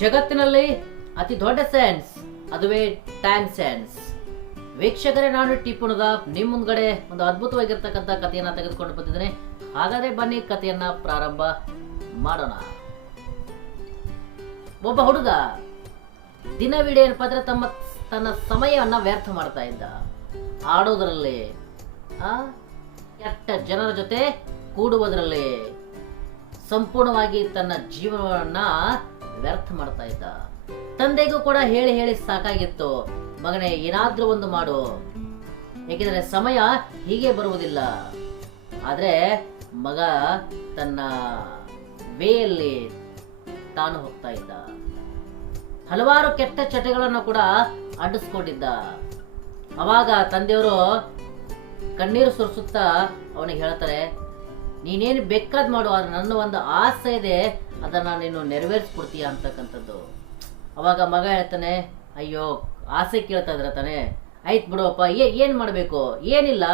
ಜಗತ್ತಿನಲ್ಲಿ ಅತಿ ದೊಡ್ಡ ಸೈನ್ಸ್ ಅದುವೇ ಟೈಮ್ ಸೈನ್ಸ್. ವೀಕ್ಷಕರೇ, ನಾನು ಟಿಪ್ಪುಣದ ನಿಮ್ಮ ಮುಂದ್ಗಡೆ ಒಂದು ಅದ್ಭುತವಾಗಿರ್ತಕ್ಕಂಥ ಕಥೆಯನ್ನ ತೆಗೆದುಕೊಂಡು ಬಂದಿದ್ದೇನೆ. ಹಾಗಾದ್ರೆ ಬನ್ನಿ ಕಥೆಯನ್ನ ಪ್ರಾರಂಭ ಮಾಡೋಣ. ಒಬ್ಬ ಹುಡುಗ ದಿನವಿಡೀ ಏನಪ್ಪಾ ಅಂದ್ರೆ ತನ್ನ ಸಮಯವನ್ನ ವ್ಯರ್ಥ ಮಾಡ್ತಾ ಇದ್ದ. ಆಡೋದ್ರಲ್ಲಿ, ಕೆಟ್ಟ ಜನರ ಜೊತೆ ಕೂಡುವುದರಲ್ಲಿ ಸಂಪೂರ್ಣವಾಗಿ ತನ್ನ ಜೀವನವನ್ನ ವ್ಯರ್ಥ ಮಾಡ್ತಾ ಇದ್ದ. ತಂದೆಗೂ ಕೂಡ ಹೇಳಿ ಹೇಳಿ ಸಾಕಾಗಿತ್ತು, ಮಗನೇ ಏನಾದ್ರೂ ಒಂದು ಮಾಡು, ಏಕೆಂದರೆ ಸಮಯ ಹೀಗೆ ಬರುವುದಿಲ್ಲ. ಆದ್ರೆ ಮಗ ತನ್ನ ವೇಯಲ್ಲಿ ತಾನು ಹೋಗ್ತಾ ಇದ್ದ. ಹಲವಾರು ಕೆಟ್ಟ ಚಟಗಳನ್ನು ಕೂಡ ಅಡ್ಡಿಸ್ಕೊಂಡಿದ್ದ. ಅವಾಗ ತಂದೆಯವರು ಕಣ್ಣೀರು ಸುರಿಸುತ್ತಾ ಅವನಿಗೆ ಹೇಳ್ತಾರೆ, ನೀನೇನು ಬೇಕಾದ್ ಮಾಡು, ಆದ್ರೆ ನನ್ನ ಒಂದು ಆಸೆ ಇದೆ, ಅದನ್ನ ನೀನು ನೆರವೇರಿಸ್ಕೊಡ್ತೀಯ ಅಂತಕ್ಕಂಥದ್ದು. ಅವಾಗ ಮಗ ಹೇಳ್ತಾನೆ, ಅಯ್ಯೋ ಆಸೆ ಕೇಳ್ತಾ ಇದ್ರ ತಾನೆ, ಆಯ್ತು ಬಿಡುವಪ್ಪ, ಏನ್ ಮಾಡ್ಬೇಕು, ಏನಿಲ್ಲ,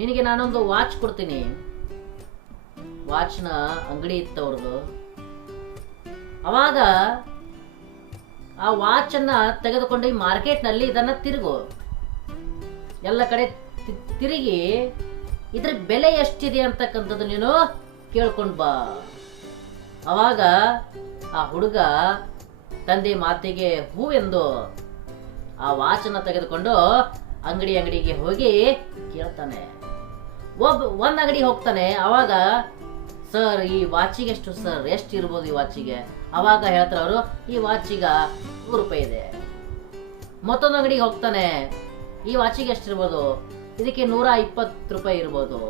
ನಿನಗೆ ನಾನೊಂದು ವಾಚ್ ಕೊಡ್ತೀನಿ. ವಾಚ್ನ ಅಂಗಡಿ ಇತ್ತು ಅವ್ರದ್ದು. ಅವಾಗ ಆ ವಾಚ್ ಅನ್ನ ತೆಗೆದುಕೊಂಡು ಈ ಮಾರ್ಕೆಟ್ ನಲ್ಲಿ ಇದನ್ನ ತಿರುಗು, ಎಲ್ಲ ಕಡೆ ತಿರುಗಿ ಇದ್ರ ಬೆಲೆ ಎಷ್ಟಿದೆ ಅಂತಕ್ಕಂಥದ್ದು ನೀನು ಕೇಳ್ಕೊಂಡ್ ಬಾ. ಅವಾಗ ಆ ಹುಡುಗ ತಂದೆ ಮಾತಿಗೆ ಹೂ ಎಂದು ಆ ವಾಚನ್ನ ತೆಗೆದುಕೊಂಡು ಅಂಗಡಿಗೆ ಹೋಗಿ ಕೇಳ್ತಾನೆ. ಒಂದ್ ಅಂಗಡಿಗೆ ಹೋಗ್ತಾನೆ. ಅವಾಗ ಸರ್ ಈ ವಾಚಿಗೆ ಎಷ್ಟು ಸರ್, ಎಷ್ಟು ಇರ್ಬೋದು ಈ ವಾಚಿಗೆ? ಅವಾಗ ಹೇಳ್ತಾರೆ ಅವರು, ಈ ವಾಚಿಗ 100 ರೂಪಾಯಿ ಇದೆ. ಮತ್ತೊಂದು ಅಂಗಡಿಗೆ ಹೋಗ್ತಾನೆ, ಈ ವಾಚಿಗೆ ಎಷ್ಟಿರ್ಬೋದು? ಇದಕ್ಕೆ 120 ರೂಪಾಯಿ ಇರ್ಬೋದು.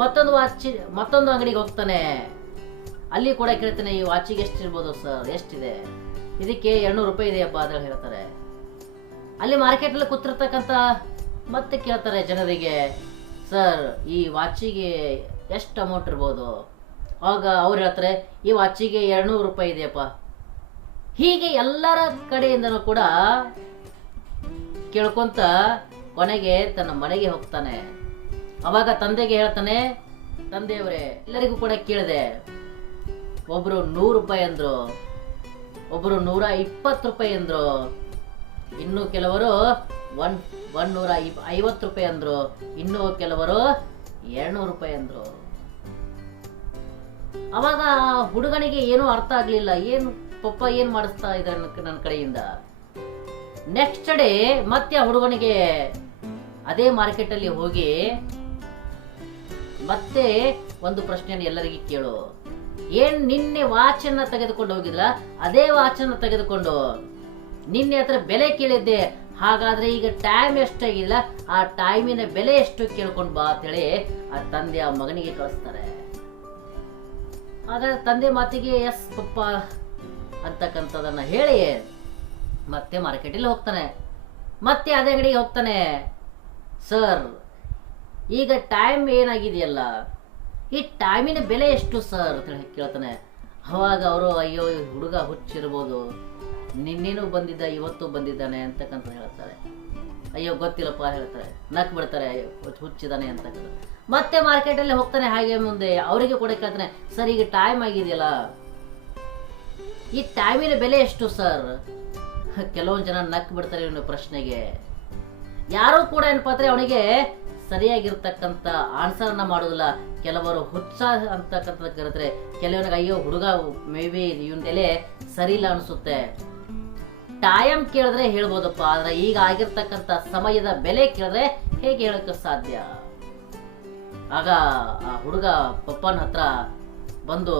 ಮತ್ತೊಂದು ಅಂಗಡಿಗೆ ಹೋಗ್ತಾನೆ, ಅಲ್ಲಿ ಕೂಡ ಕೇಳ್ತಾನೆ, ಈ ವಾಚಿಗೆ ಎಷ್ಟಿರ್ಬೋದು ಸರ್, ಎಷ್ಟಿದೆ? ಇದಕ್ಕೆ 200 ರೂಪಾಯಿ ಇದೆಯಪ್ಪ ಅಂತ ಹೇಳ್ತಾರೆ. ಅಲ್ಲಿ ಮಾರ್ಕೆಟ್ ಅಲ್ಲಿ ಕೂತಿರ್ತಕ್ಕಂಥ ಮತ್ತೆ ಕೇಳ್ತಾರೆ ಜನರಿಗೆ, ಸರ್ ಈ ವಾಚಿಗೆ ಎಷ್ಟು ಅಮೌಂಟ್ ಇರ್ಬೋದು? ಆಗ ಅವ್ರು ಹೇಳ್ತಾರೆ, ಈ ವಾಚಿಗೆ 200 ರೂಪಾಯಿ ಇದೆಯಪ್ಪ. ಹೀಗೆ ಎಲ್ಲರ ಕಡೆಯಿಂದನೂ ಕೂಡ ಕೇಳ್ಕೊಂತ ಕೊನೆಗೆ ತನ್ನ ಮನೆಗೆ ಹೋಗ್ತಾನೆ. ಅವಾಗ ತಂದೆಗೆ ಹೇಳ್ತಾನೆ, ತಂದೆಯವರೇ ಎಲ್ಲರಿಗೂ ಕೂಡ ಕೇಳಿದೆ, ಒಬ್ರು 100 ರೂಪಾಯಿ ಅಂದ್ರು, ಒಬ್ರು 120 ರೂಪಾಯಿ ಅಂದ್ರು, ಇನ್ನು ಕೆಲವರು 150 ರೂಪಾಯಿ ಅಂದ್ರು, ಇನ್ನು ಕೆಲವರು 200 ರೂಪಾಯಿ ಅಂದ್ರು. ಅವಾಗ ಹುಡುಗನಿಗೆ ಏನೂ ಅರ್ಥ ಆಗ್ಲಿಲ್ಲ, ಏನು ಪಪ್ಪ ಏನ್ ಮಾಡಿಸ್ತಾ ಇದ್ದಾರೆ ನನ್ನ ಕಡೆಯಿಂದ. ನೆಕ್ಸ್ಟ್ ಡೇ ಮತ್ತೆ ಆ ಹುಡುಗನಿಗೆ ಅದೇ ಮಾರ್ಕೆಟ್ ಅಲ್ಲಿ ಹೋಗಿ ಮತ್ತೆ ಒಂದು ಪ್ರಶ್ನೆಯನ್ನು ಎಲ್ಲರಿಗೆ ಕೇಳು, ಏನ್ ನಿನ್ನೆ ವಾಚನ್ನ ತೆಗೆದುಕೊಂಡು ಹೋಗಿದ್ರ, ಅದೇ ವಾಚನ್ನ ತೆಗೆದುಕೊಂಡು ನಿನ್ನೆ ಹತ್ರ ಬೆಲೆ ಕೇಳಿದ್ದೆ, ಹಾಗಾದ್ರೆ ಈಗ ಟೈಮ್ ಎಷ್ಟಾಗಿಲ್ಲ, ಆ ಟೈಮಿನ ಬೆಲೆ ಎಷ್ಟು ಕೇಳ್ಕೊಂಡ್ ಬಾ ಅಂತೇಳಿ ಆ ತಂದೆ ಆ ಮಗನಿಗೆ ಕಳಿಸ್ತಾರೆ. ಹಾಗಾದ್ರೆ ತಂದೆ ಮಾತಿಗೆ ಎಸ್ ಪಪ್ಪ ಅಂತಕ್ಕಂಥದನ್ನ ಹೇಳಿ ಮತ್ತೆ ಮಾರ್ಕೆಟಲ್ಲಿ ಹೋಗ್ತಾನೆ. ಮತ್ತೆ ಅದೇ ಅಂಗಡಿಗೆ ಹೋಗ್ತಾನೆ, ಸರ್ ಈಗ ಟೈಮ್ ಏನಾಗಿದೆಯಲ್ಲ, ಈ ಟೈಮಿನ ಬೆಲೆ ಎಷ್ಟು ಸರ್ ಅಂತ ಕೇಳ್ತಾನೆ. ಅವಾಗ ಅವರು, ಅಯ್ಯೋ ಹುಡುಗ ಹುಚ್ಚಿರ್ಬೋದು, ನಿನ್ನೇನು ಬಂದಿದ್ದ ಇವತ್ತು ಬಂದಿದ್ದಾನೆ ಅಂತಕ್ಕಂಥ ಹೇಳ್ತಾರೆ. ಅಯ್ಯೋ ಗೊತ್ತಿಲ್ಲಪ್ಪ ಹೇಳ್ತಾರೆ, ನಕ್ ಬಿಡ್ತಾರೆ, ಹುಚ್ಚಿದಾನೆ ಅಂತಕ್ಕಂಥ. ಮತ್ತೆ ಮಾರ್ಕೆಟ್ ಅಲ್ಲಿ ಹೋಗ್ತಾನೆ. ಹಾಗೆ ಮುಂದೆ ಅವರಿಗೆ ಕೂಡ ಕೇಳ್ತಾನೆ, ಸರ್ ಈಗ ಟೈಮ್ ಆಗಿದೆಯಲ್ಲ, ಈ ಟೈಮಿನ ಬೆಲೆ ಎಷ್ಟು ಸರ್? ಕೆಲವೊಂದು ಜನ ನಕ್ ಬಿಡ್ತಾರೆ ಇವನು ಪ್ರಶ್ನೆಗೆ. ಯಾರು ಕೂಡ ಏನಪ್ಪಾ ಅಂದ್ರೆ ಅವನಿಗೆ ಸರಿಯಾಗಿರ್ತಕ್ಕಂಥ ಆನ್ಸರ್ ಅನ್ನ ಮಾಡೋದಿಲ್ಲ. ಕೆಲವರು ಹುಚ್ಚ ಅಂತಕ್ಕಂಥ ಕರೆದ್ರೆ, ಕೆಲವನಿಗೆ ಅಯ್ಯೋ ಹುಡುಗ ಮೇ ಬಿ ಇವನ್ ಬೆಲೆ ಸರಿ ಇಲ್ಲ ಅನ್ಸುತ್ತೆ. ಟೈಮ್ ಕೇಳಿದ್ರೆ ಹೇಳ್ಬೋದಪ್ಪ, ಆದ್ರೆ ಈಗ ಆಗಿರ್ತಕ್ಕಂಥ ಸಮಯದ ಬೆಲೆ ಕೇಳಿದ್ರೆ ಹೇಗೆ ಹೇಳಕ್ಕೆ ಸಾಧ್ಯ? ಆಗ ಆ ಹುಡುಗ ಪಪ್ಪನ ಹತ್ರ ಬಂದು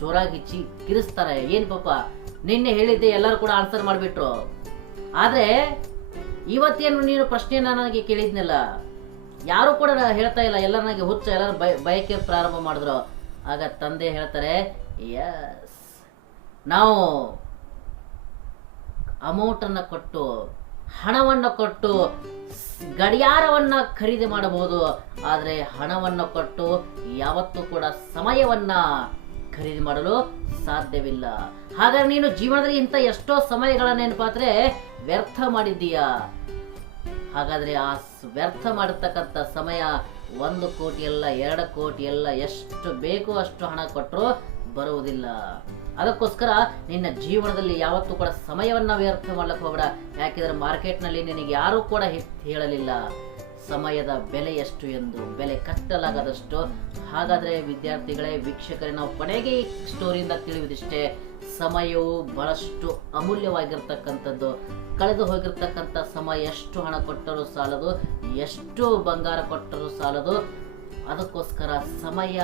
ಜೋರಾಗಿ ಕಿರಿಸ್ತಾರೆ, ಏನ್ ಪಪ್ಪ ನಿನ್ನೆ ಹೇಳಿದ್ದೆ ಎಲ್ಲರೂ ಕೂಡ ಆನ್ಸರ್ ಮಾಡಿಬಿಟ್ರು, ಆದ್ರೆ ಇವತ್ತೇನು ನೀನು ಪ್ರಶ್ನೆಯನ್ನ ನನಗೆ ಕೇಳಿದ್ನಲ್ಲ, ಯಾರು ಕೂಡ ಹೇಳ್ತಾ ಇಲ್ಲ, ಎಲ್ಲ ನನಗೆ ಹುಚ್ಚ, ಎಲ್ಲರೂ ಬಯಕೆ ಪ್ರಾರಂಭ ಮಾಡಿದ್ರು. ಆಗ ತಂದೆ ಹೇಳ್ತಾರೆ, ಎಸ್ ನಾವು ಅಮೌಂಟ್ ಅನ್ನ ಕೊಟ್ಟು, ಹಣವನ್ನ ಕೊಟ್ಟು ಗಡಿಯಾರವನ್ನ ಖರೀದಿ ಮಾಡಬಹುದು, ಆದ್ರೆ ಹಣವನ್ನ ಕೊಟ್ಟು ಯಾವತ್ತೂ ಕೂಡ ಸಮಯವನ್ನ ಖರೀದಿ ಮಾಡಲು ಸಾಧ್ಯವಿಲ್ಲ. ಹಾಗಾದ್ರೆ ನೀನು ಜೀವನದಲ್ಲಿ ಇಂಥ ಎಷ್ಟೋ ಸಮಯಗಳನ್ನ ಏನಪಾತ್ರೆ ವ್ಯರ್ಥ ಮಾಡಿದ್ದೀಯಾ. ಹಾಗಾದ್ರೆ ಆ ವ್ಯರ್ಥ ಮಾಡಿರ್ತಕ್ಕಂಥ ಸಮಯ 1 ಕೋಟಿ ಅಲ್ಲ, 2 ಕೋಟಿ ಅಲ್ಲ, ಎಷ್ಟು ಬೇಕೋ ಅಷ್ಟು ಹಣ ಕೊಟ್ಟರು ಬರುವುದಿಲ್ಲ. ಅದಕ್ಕೋಸ್ಕರ ನಿನ್ನ ಜೀವನದಲ್ಲಿ ಯಾವತ್ತೂ ಕೂಡ ಸಮಯವನ್ನ ವ್ಯರ್ಥ ಮಾಡ್ಲಿಕ್ಕೆ ಹೋಗಬೇಡ. ಯಾಕೆಂದ್ರೆ ಮಾರ್ಕೆಟ್ನಲ್ಲಿ ನಿನಗೆ ಯಾರೂ ಕೂಡ ಹೇಳಲಿಲ್ಲ ಸಮಯದ ಬೆಲೆ ಎಷ್ಟು ಎಂದು, ಬೆಲೆ ಕಟ್ಟಲಾಗದಷ್ಟು. ಹಾಗಾದ್ರೆ ವಿದ್ಯಾರ್ಥಿಗಳೇ, ವೀಕ್ಷಕರೇ, ನಾವು ಕೊನೆಗೆ ಈ ಸ್ಟೋರಿಯಿಂದ ತಿಳಿಯುವುದಿಷ್ಟೇ, ಸಮಯವು ಬಹಳಷ್ಟು ಅಮೂಲ್ಯವಾಗಿರ್ತಕ್ಕಂಥದ್ದು. ಕಳೆದು ಹೋಗಿರ್ತಕ್ಕಂಥ ಸಮಯ ಎಷ್ಟು ಹಣ ಕೊಟ್ಟರೂ ಸಾಲದು, ಎಷ್ಟು ಬಂಗಾರ ಕೊಟ್ಟರೂ ಸಾಲದು. ಅದಕ್ಕೋಸ್ಕರ ಸಮಯ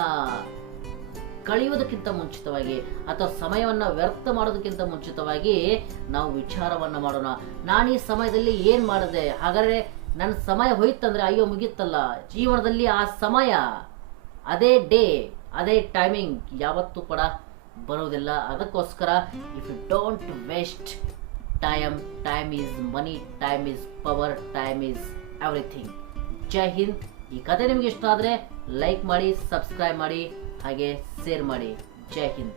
ಕಳೆಯುವುದಕ್ಕಿಂತ ಮುಂಚಿತವಾಗಿ ಅಥವಾ ಸಮಯವನ್ನ ವ್ಯರ್ಥ ಮಾಡೋದಕ್ಕಿಂತ ಮುಂಚಿತವಾಗಿ ನಾವು ವಿಚಾರವನ್ನ ಮಾಡೋಣ. ನಾನು ಈ ಸಮಯದಲ್ಲಿ ಏನ್ ಮಾಡಿದೆ, ಹಾಗಾದ್ರೆ ನನ್ನ ಸಮಯ ಹೋಯ್ತಂದ್ರೆ ಅಯ್ಯೋ ಮುಗೀತಲ್ಲ. ಜೀವನದಲ್ಲಿ ಆ ಸಮಯ, ಅದೇ ಡೇ, ಅದೇ ಟೈಮಿಂಗ್ ಯಾವತ್ತೂ ಕೂಡ ಬರೋದಿಲ್ಲ. ಅದಕ್ಕೋಸ್ಕರ if you don't waste time, time is money, time is power, time is everything. Jai Hind. ಈ ಕಥೆ ನಿಮ್ಗೆ ಇಷ್ಟ ಆದರೆ ಲೈಕ್ ಮಾಡಿ, ಸಬ್ಸ್ಕ್ರೈಬ್ ಮಾಡಿ, ಹಾಗೆ ಶೇರ್ ಮಾಡಿ. ಜೈ ಹಿಂದ್.